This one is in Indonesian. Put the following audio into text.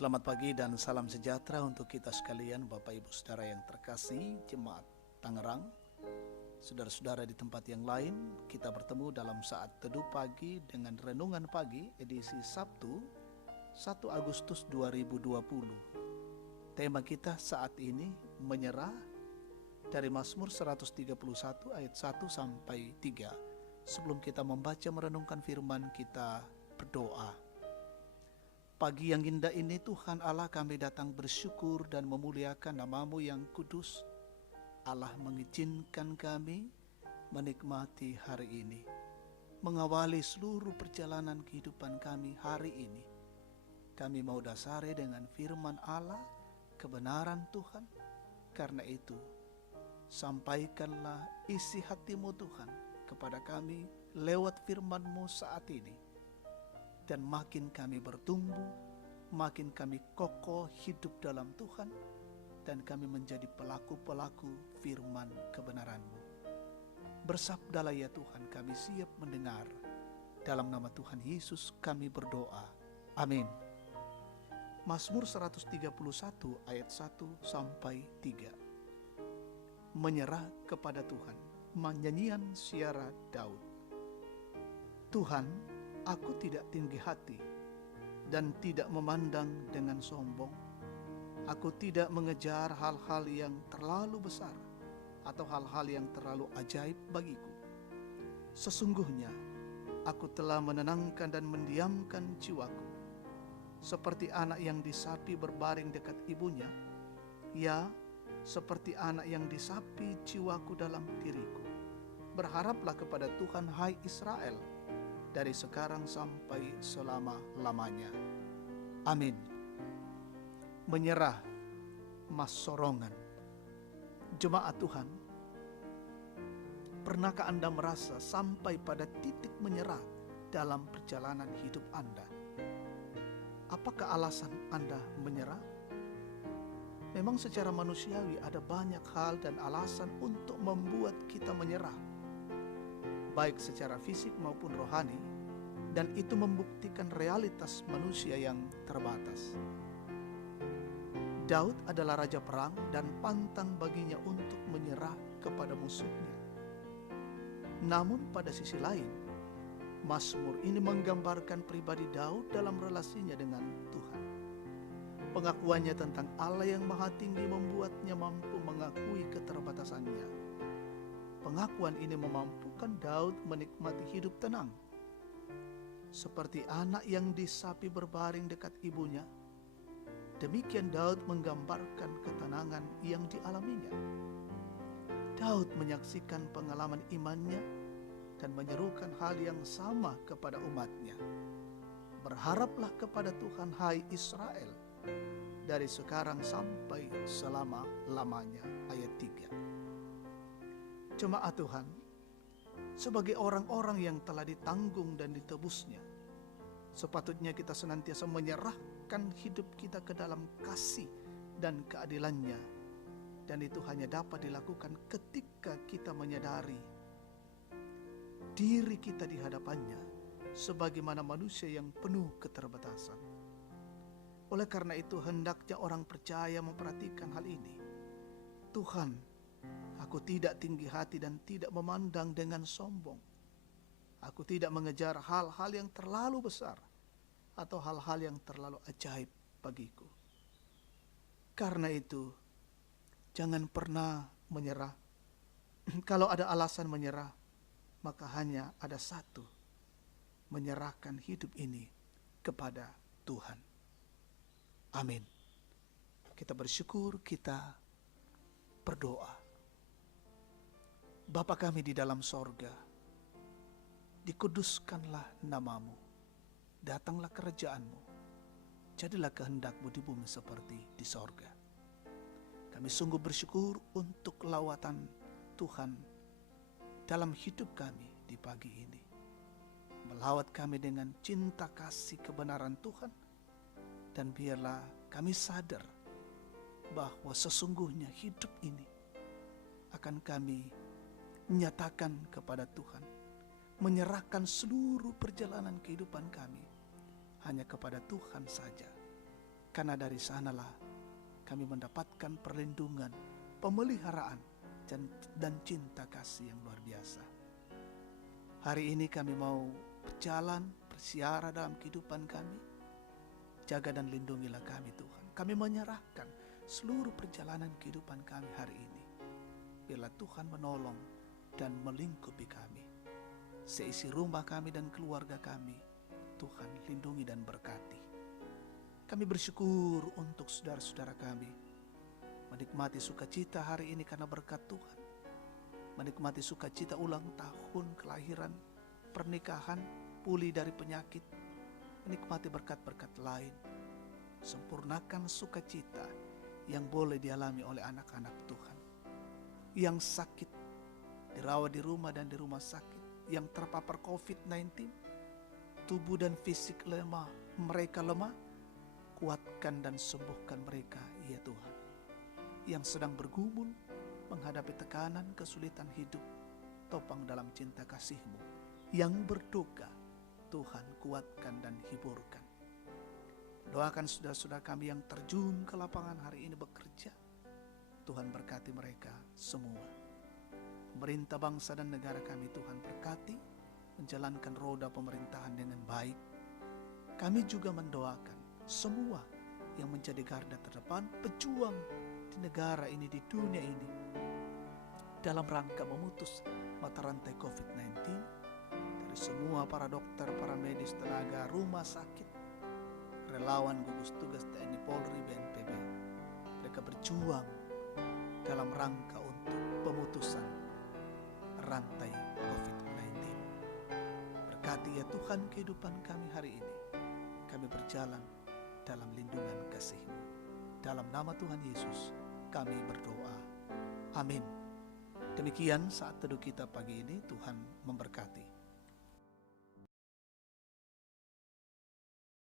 Selamat pagi dan salam sejahtera untuk kita sekalian, Bapak Ibu Saudara yang terkasih, Jemaat Tangerang, saudara-saudara di tempat yang lain. Kita bertemu dalam saat teduh pagi dengan renungan pagi edisi Sabtu 1 Agustus 2020. Tema kita saat ini menyerah, dari Mazmur 131 ayat 1 sampai 3. Sebelum kita membaca merenungkan firman, kita berdoa. Pagi yang indah ini Tuhan Allah, kami datang bersyukur dan memuliakan nama-Mu yang kudus. Allah mengizinkan kami menikmati hari ini, mengawali seluruh perjalanan kehidupan kami hari ini. Kami mau dasari dengan firman Allah, kebenaran Tuhan. Karena itu, sampaikanlah isi hati-Mu Tuhan kepada kami lewat firman-Mu saat ini. Dan makin kami bertumbuh, makin kami kokoh hidup dalam Tuhan, dan kami menjadi pelaku-pelaku firman kebenaran-Mu. Bersabdalah ya Tuhan, kami siap mendengar. Dalam nama Tuhan Yesus kami berdoa. Amin. Mazmur 131 ayat 1 sampai 3. Menyerah kepada Tuhan. Nyanyian Syiar Daud. Tuhan, aku tidak tinggi hati dan tidak memandang dengan sombong. Aku tidak mengejar hal-hal yang terlalu besar atau hal-hal yang terlalu ajaib bagiku. Sesungguhnya aku telah menenangkan dan mendiamkan jiwaku, seperti anak yang disapi berbaring dekat ibunya. Ya, seperti anak yang disapi jiwaku dalam diriku. Berharaplah kepada Tuhan, hai Israel, dari sekarang sampai selama-lamanya. Amin. Menyerah, mas sorongan. Jemaat Tuhan, pernahkah Anda merasa sampai pada titik menyerah dalam perjalanan hidup Anda? Apakah alasan Anda menyerah? Memang secara manusiawi ada banyak hal dan alasan untuk membuat kita menyerah, baik secara fisik maupun rohani, dan itu membuktikan realitas manusia yang terbatas. Daud adalah raja perang dan pantang baginya untuk menyerah kepada musuhnya. Namun pada sisi lain, Mazmur ini menggambarkan pribadi Daud dalam relasinya dengan Tuhan. Pengakuannya tentang Allah yang Maha Tinggi membuatnya mampu mengakui keterbatasannya. Pengakuan ini memampukan Daud menikmati hidup tenang. Seperti anak yang disapi berbaring dekat ibunya, demikian Daud menggambarkan ketenangan yang dialaminya. Daud menyaksikan pengalaman imannya dan menyerukan hal yang sama kepada umatnya. Berharaplah kepada Tuhan, hai Israel, dari sekarang sampai selama-lamanya. Ayat 3. Jemaat Tuhan, sebagai orang-orang yang telah ditanggung dan ditebusnya, sepatutnya kita senantiasa menyerahkan hidup kita ke dalam kasih dan keadilannya. Dan itu hanya dapat dilakukan ketika kita menyadari diri kita di hadapannya sebagaimana manusia yang penuh keterbatasan. Oleh karena itu, hendaknya orang percaya memperhatikan hal ini. Tuhan, aku tidak tinggi hati dan tidak memandang dengan sombong. Aku tidak mengejar hal-hal yang terlalu besar atau hal-hal yang terlalu ajaib bagiku. Karena itu, jangan pernah menyerah. Kalau ada alasan menyerah, maka hanya ada satu: menyerahkan hidup ini kepada Tuhan. Amin. Kita bersyukur, kita berdoa. Bapa kami di dalam sorga, dikuduskanlah nama-Mu, datanglah kerajaan-Mu, jadilah kehendak-Mu di bumi seperti di sorga. Kami sungguh bersyukur untuk lawatan Tuhan dalam hidup kami di pagi ini. Melawat kami dengan cinta kasih kebenaran Tuhan, dan biarlah kami sadar bahwa sesungguhnya hidup ini akan kami nyatakan kepada Tuhan, menyerahkan seluruh perjalanan kehidupan kami hanya kepada Tuhan saja. Karena dari sanalah kami mendapatkan perlindungan, pemeliharaan, dan cinta kasih yang luar biasa. Hari ini kami mau berjalan, bersiara dalam kehidupan kami. Jaga dan lindungilah kami Tuhan. Kami menyerahkan seluruh perjalanan kehidupan kami hari ini. Biarlah Tuhan menolong dan melingkupi kami. Seisi rumah kami dan keluarga kami, Tuhan lindungi dan berkati. Kami bersyukur untuk saudara-saudara kami menikmati sukacita hari ini karena berkat Tuhan. Menikmati sukacita ulang tahun kelahiran, pernikahan, pulih dari penyakit. Menikmati berkat-berkat lain. Sempurnakan sukacita yang boleh dialami oleh anak-anak Tuhan. Yang sakit, dirawat di rumah dan di rumah sakit. Yang terpapar COVID-19, tubuh dan fisik mereka lemah, kuatkan dan sembuhkan mereka, ya Tuhan. Yang sedang bergumul, menghadapi tekanan, kesulitan hidup, topang dalam cinta kasih-Mu. Yang berduka, Tuhan kuatkan dan hiburkan. Doakan saudara-saudara kami yang terjun ke lapangan hari ini bekerja. Tuhan berkati mereka semua. Pemerintah bangsa dan negara kami Tuhan berkati, menjalankan roda pemerintahan dengan baik. Kami juga mendoakan semua yang menjadi garda terdepan, pejuang di negara ini, di dunia ini, dalam rangka memutus mata rantai COVID-19, dari semua para dokter, para medis, tenaga, rumah sakit, relawan gugus tugas TNI, Polri, BNPB. Mereka berjuang dalam rangka untuk pemutusan rantai COVID-19. Berkati ya Tuhan kehidupan kami hari ini. Kami berjalan dalam lindungan kasih-Mu. Dalam nama Tuhan Yesus kami berdoa. Amin. Demikian saat teduh kita pagi ini. Tuhan memberkati.